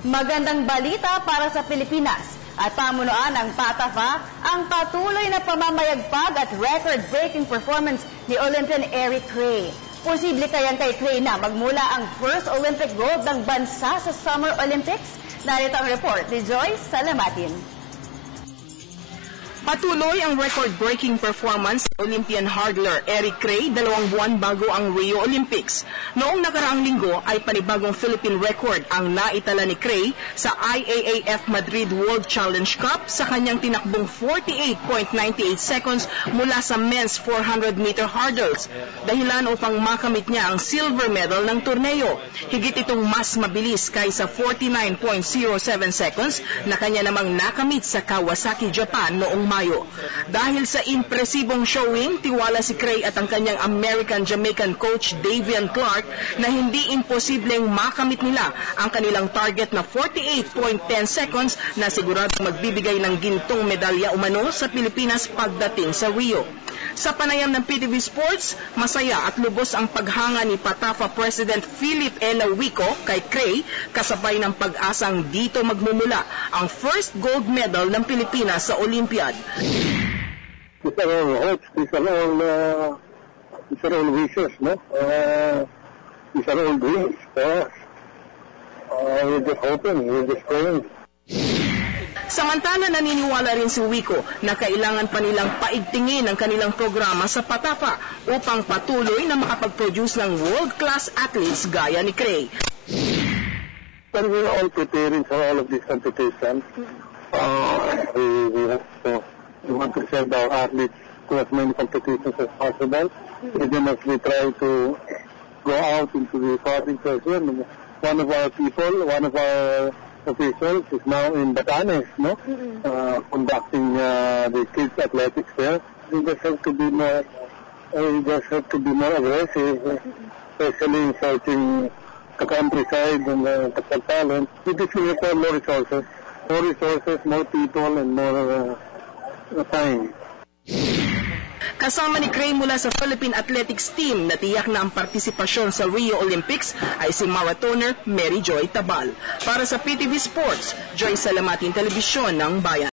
Magandang balita para sa Pilipinas at pamunuan ng PATAFA ang patuloy na pamamayagpag at record-breaking performance ni Olympian Eric Cray. Posible kayang kay Cray na magmula ang first Olympic gold ng bansa sa Summer Olympics? Narito ang report ni Joyce Salamatin. Patuloy ang record-breaking performance ng Olympian hurdler Eric Cray 2 buwan bago ang Rio Olympics. Noong nakaraang linggo ay panibagong Philippine record ang naitala ni Cray sa IAAF Madrid World Challenge Cup sa kanyang tinakbong 48.98 seconds mula sa men's 400-meter hurdles. Dahilan upang makamit niya ang silver medal ng torneo. Higit itong mas mabilis kaysa 49.07 seconds na kanya namang nakamit sa Kawasaki, Japan noong Mayo. Dahil sa impresibong showing, tiwala si Cray at ang kanyang American-Jamaican coach Davian Clark na hindi imposibleng makamit nila ang kanilang target na 48.10 seconds na siguradong magbibigay ng gintong medalya umano sa Pilipinas pagdating sa Rio. Sa panayam ng PTV Sports, masaya at lubos ang paghanga ni PATAFA President Philip Elawico kay Cray kasabay ng pag-asang dito magmumula ang first gold medal ng Pilipinas sa Olympiad. These are all hopes, these are all wishes, no? These are all dreams for us. We're just hoping, we're just praying. Samantala, naniniwala rin si Wico na kailangan pa nilang paigtingin ang kanilang programa sa PATAFA upang patuloy na makapag-produce ng world-class athletes gaya ni Cray. But we're all preparing for all of these competitions. We want to send our athletes to as many competitions as possible. Even as we try to go out into the provinces. One of our people, one of our officials is now in Batanes, no? Conducting the kids athletics there. We just have to be more. We just have to be more aggressive, especially in searching the countryside and the talent. This will require more resources, more people, and more time. Kasama ni Cray mula sa Philippine Athletics Team na tiyak na ang partisipasyon sa Rio Olympics ay si marathoner Mary Joy Tabal. Para sa PTV Sports, Joy Salamatin, Telebisyon ng Bayan.